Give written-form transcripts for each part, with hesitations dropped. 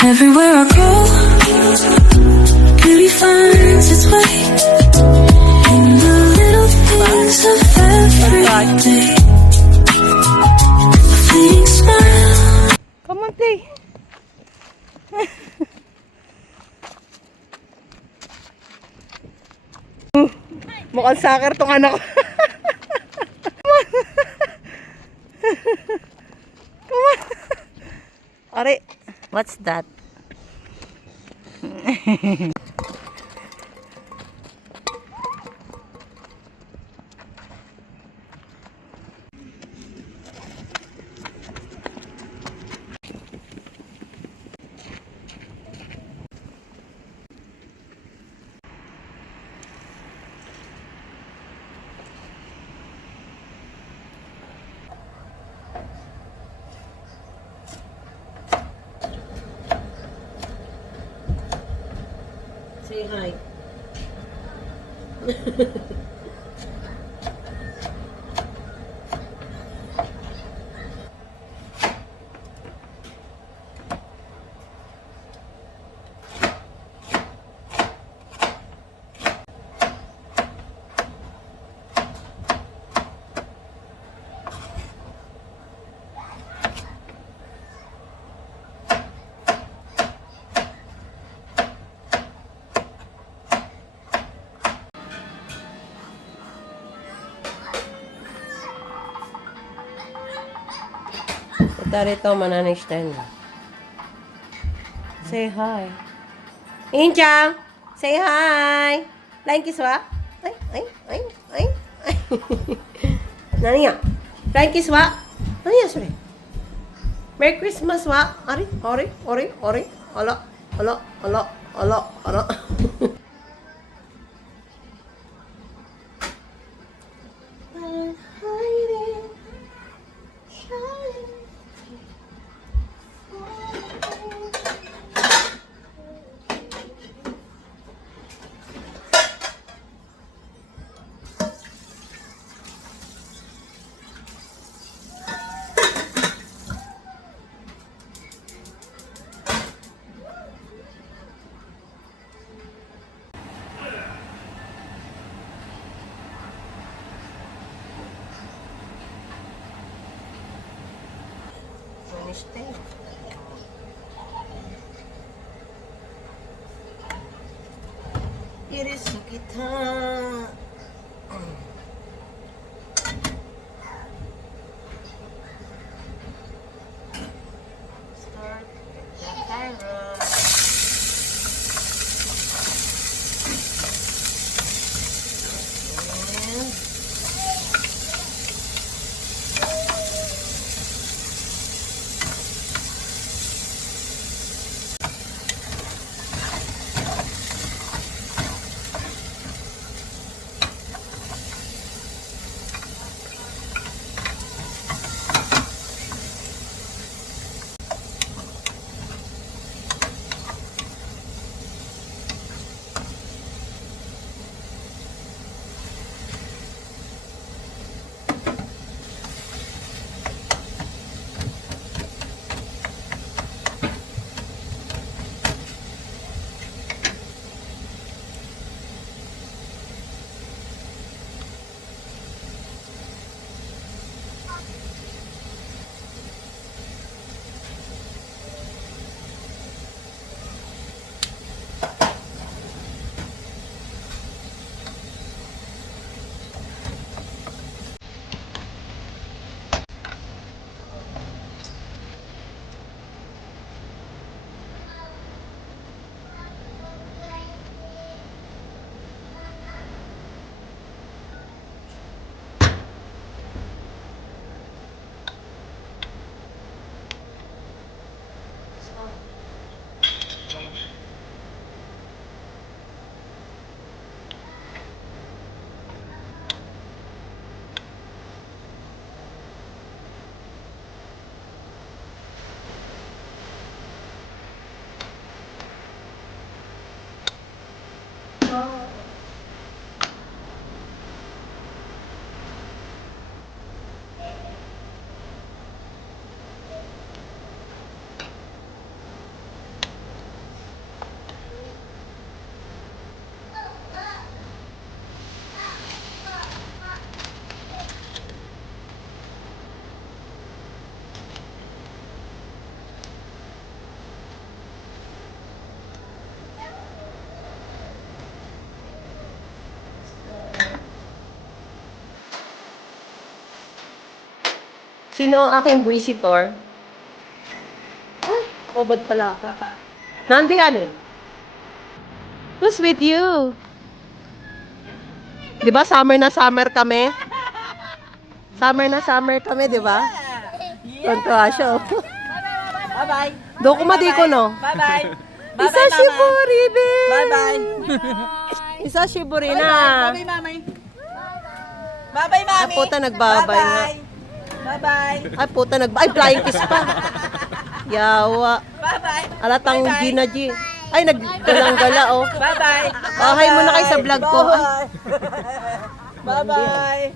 Everywhere I go, beauty finds its way in the little things of every day. Fleeting smile. Come on, Tay. Mukhang soccer tong anak ko. Come on. Are, what's that? Say hi. Punta rito, mananay-stand. Say hi. Inchang! Say hi! Flying kiss wa? Ay, ay, ay, ay, ay. Nani ya? Flying kiss wa? Nani ya, sore? Merry Christmas wa? Ari, ori, ori, ori. Ala, ala, ala, ala, ala. Stay. Iris kita. Start with the carrot. Sino ang aking visitor? Obad pala ka. Nandiyan eh. Who's with you? Di ba summer na summer kami? Summer na summer kami, di ba? Tuntua siya. Oh. Bye-bye. Doon kumadi ko, no? Bye-bye. Isa shiburi, be! Bye-bye. Isa shiburi na. Bye-bye, mami. Bye-bye, mami. Ay, puta, nagbabay nga. Bye-bye. Ay, puta, ay, flying kiss pa. Yawa. Bye-bye. Alatang Bye-bye. Gina G. Ay, naggalang-gala, oh. Bye-bye. Oh, hi muna kayo sa vlog ko. Ay. Bye-bye.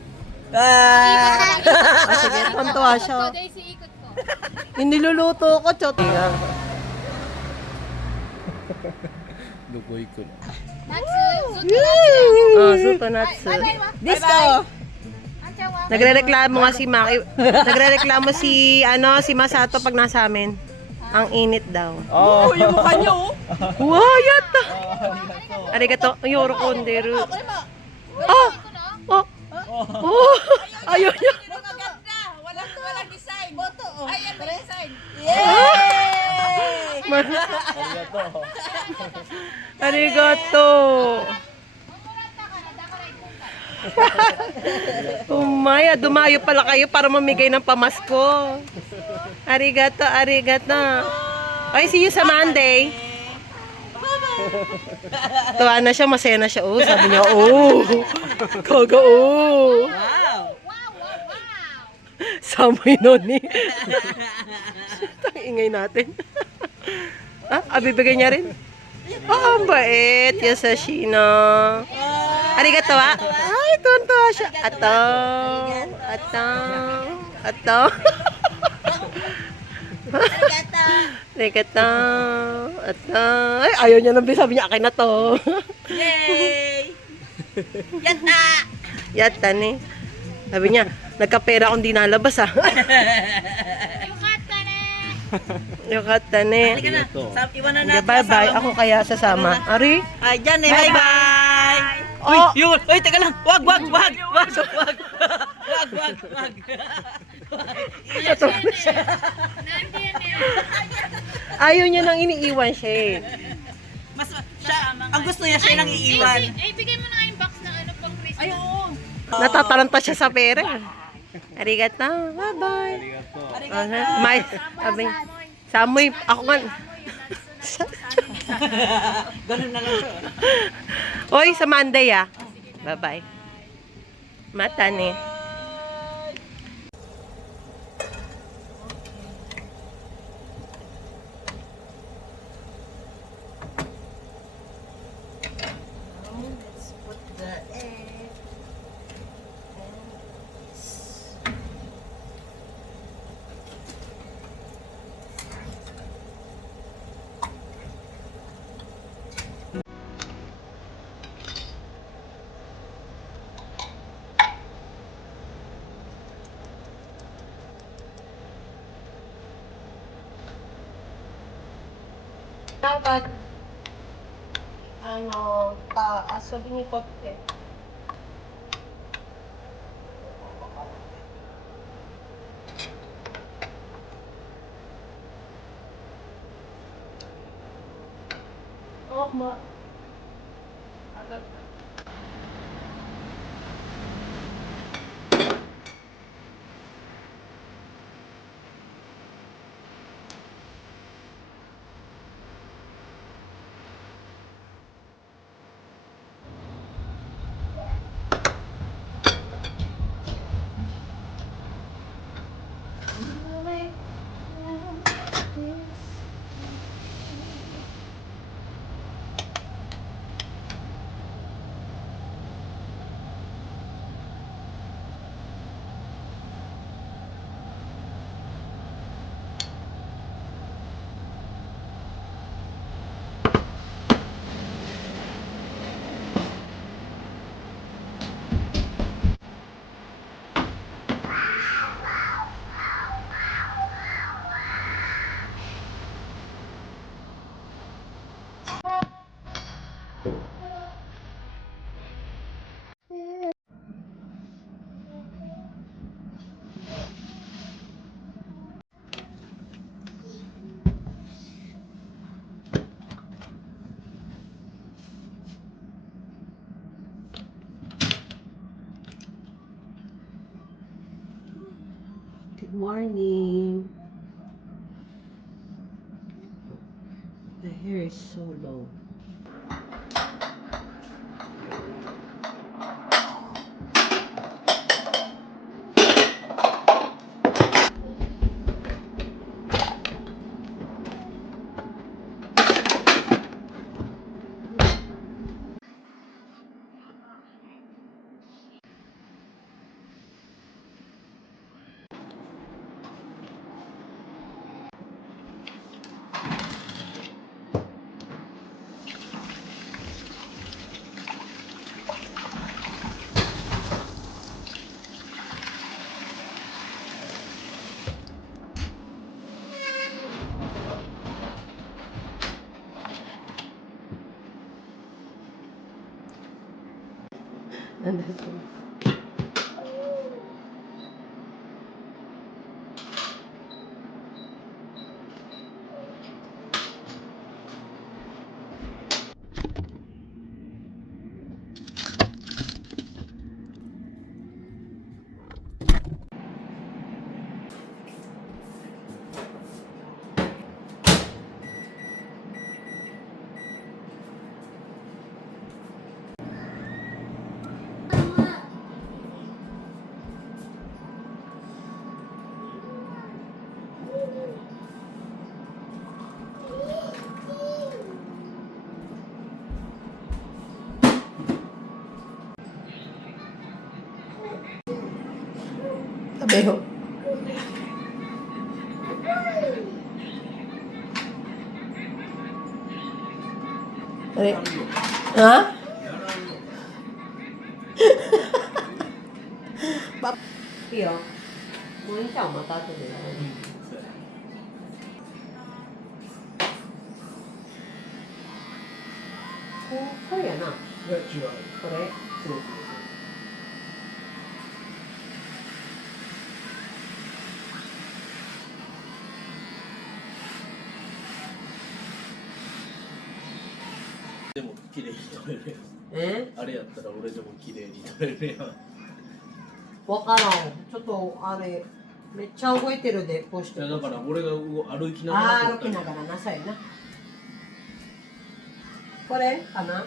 Ah, sige, tuntua siya. oh. Yung niluluto ko, chot. Dugoy ko na. Oh, suto natsu. Disco. Nagrereklamo nga si Maki. Nagrereklamo si, si Masato pag nasa amin. Ang init daw. Oh, yung mukha niyo, oh. Wow, yata! Arigato, yoro konderu. Oh! Oh! Oh! Ayaw niya. Maganda. Walang design. Boto, oh. Ayan, may design. Yay! Arigato! Umaya, dumayo pala kayo para mamigay ng pamasko. Arigato, arigato. Okay, see you sa Monday. Tuwa na siya, masaya na siya. Oh, sabi niya, oh. Kaga, oh. Wow. Samoy nun eh. Ingay natin. Bibigay niya rin? Ang bait. Yasashina. Arigato wa. Ay, tuntua siya. Ato. Arigato. Ato. Ay, ayaw niya nang sabi niya, akin na to. Yay! Yata! Yata ni. Sabi niya, nagkapera akong di nalabas Yukata ne. Halika na. Iwanan natin. Bye-bye. Ako kaya sasama. Ari? Ay, dyan eh. Bye-bye! Uy, Oh! yun! Uy, teka lang! Wag! Ayaw niya nang iniiwan siya eh. Mas, siya, ang gusto niya siya nang iiwan. Bigay mo na nga yung box ng pang Christmas. Ayun! Natataranta siya sa pera. Arigato. Bye-bye. May, sabi, Samoy, ako nga. Ganun na lang siya. Oy, sa Monday Bye-bye. Mata ni. Dapat taas sabi ni Kote. Oh, ma. morning. The hair is so low. Nandito. Tabeho. Ari. Ha? Pio. Mo yung siya, matato din.これやな。いや違う。これ。そうでも綺麗に撮れるやん。えあれやったら俺でも綺麗に撮れるやん。わからん。ちょっとあれ、めっちゃ動いてるで、こうして。いやだから俺が歩きながああ、歩ら撮ったりきながらなさいな。これかな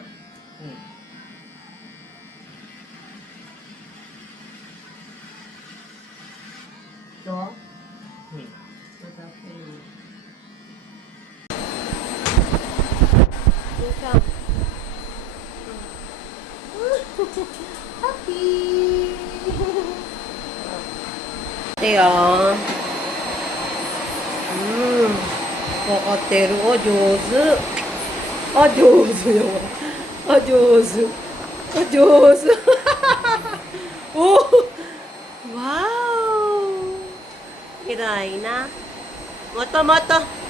どううん。うん。またよいしょ。ハッピー。でよ。わかってる。お、上手。あ、上手よ。あ、上手。あ、上手。おわお。偉いな。もともと。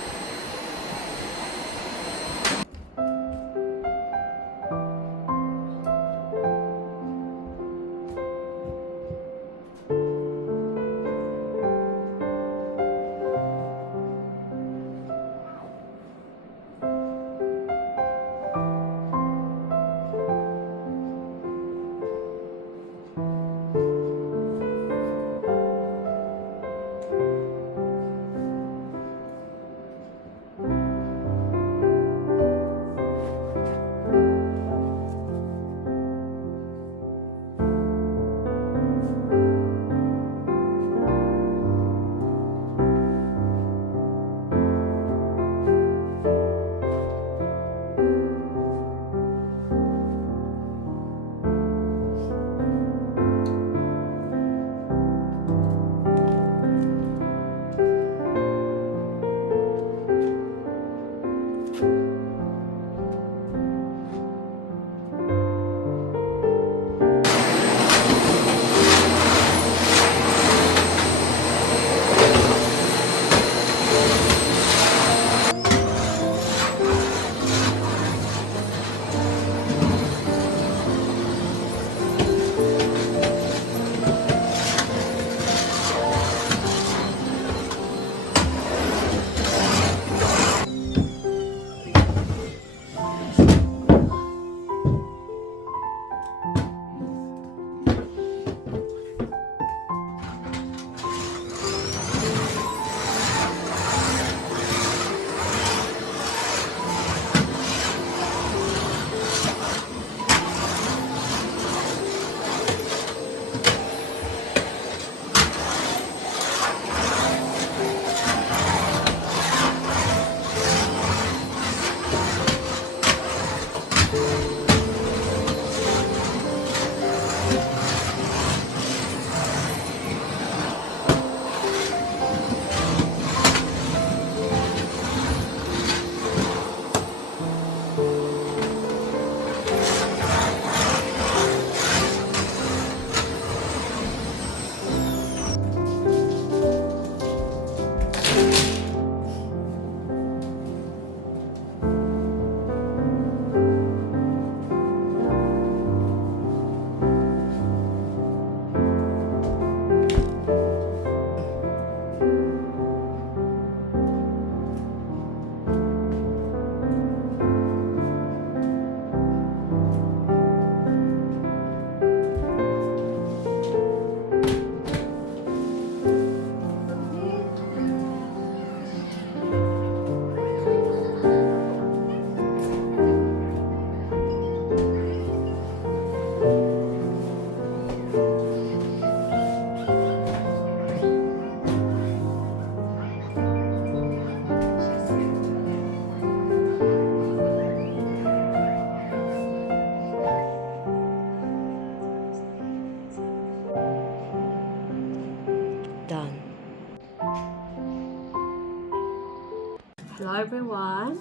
everyone.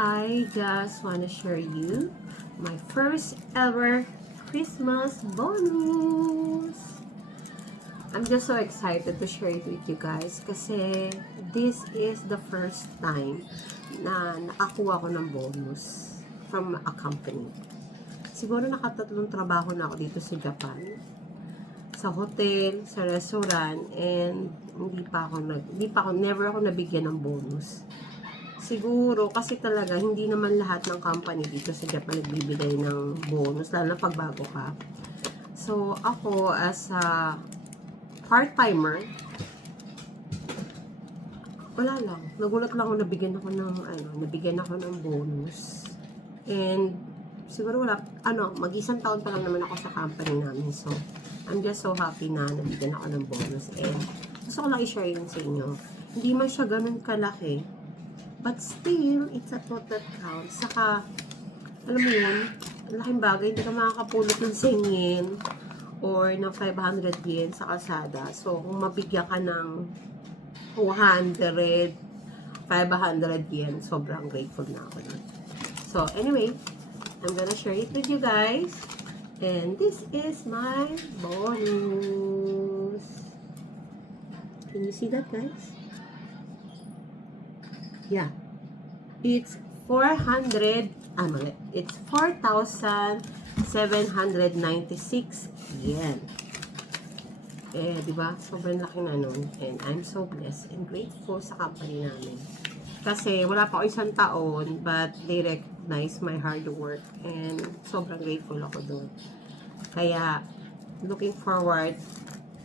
I just want to share you my first ever Christmas bonus. I'm just so excited to share it with you guys kasi this is the first time na nakakuha ko ng bonus from a company. Siguro nakatatlong trabaho na ako dito sa Japan. Sa hotel, sa restaurant, and never ako nabigyan ng bonus. Siguro, kasi talaga, hindi naman lahat ng company dito sa Japan nagbibigay ng bonus, lalo na pagbago ka. So, ako, as a part-timer, wala lang. Nagulat lang ako, nabigyan ako ng bonus. And, siguro mag-isang taon pa lang naman ako sa company namin. So, I'm just so happy na nabigyan ako ng bonus. And gusto ko lang i-share yun sa inyo. Hindi man siya ganun kalaki. But still, it's a thought that counts. Saka, alam mo yun, laking bagay, hindi ka makakapulot ng 100 yen or ng 500 yen sa kalsada. So, kung mabigyan ka ng 200, 500 yen, sobrang grateful na ako nun. So, anyway, I'm gonna share it with you guys. And this is my bonus. Can you see that, guys? Yeah. It's 4,796 yen. Diba? Sobrang laki na nun. And I'm so blessed and grateful sa company namin. Kasi wala pa ako isang taon, but they recognize my hard work and sobrang grateful ako doon. Kaya, looking forward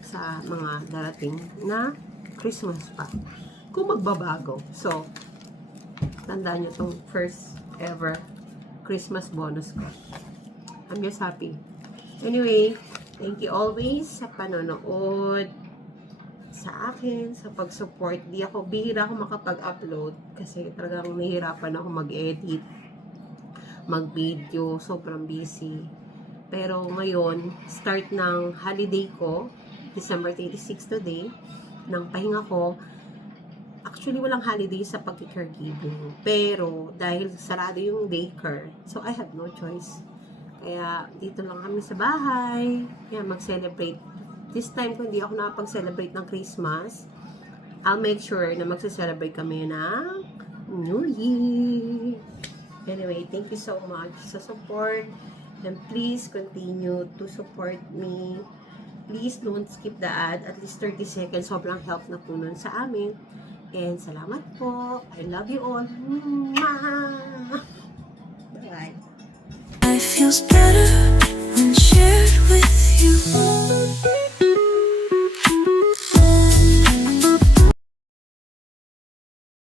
sa mga darating na Christmas pa. Kung magbabago. So, tandaan nyo itong first ever Christmas bonus ko. I'm just happy. Anyway, thank you always sa panonood sa akin, sa pag-support. Bihira ako makapag-upload kasi talagang nahihirapan ako mag-edit, mag-video, sobrang busy. Pero ngayon, start ng holiday ko, December 36 today, ng pahinga ko. Actually, walang holiday sa pag-caregiving. Pero, dahil sarado yung daycare, so I have no choice. Kaya, dito lang kami sa bahay. Kaya, mag-celebrate. This time, kung hindi ako nakapag-celebrate ng Christmas, I'll make sure na mag-celebrate kami ng New Year. Anyway, thank you so much sa support. And please continue to support me. Please don't skip the ad. At least 30 seconds. Sobrang help na po nun sa amin. And salamat po. I love you all. Bye-bye. Life feels better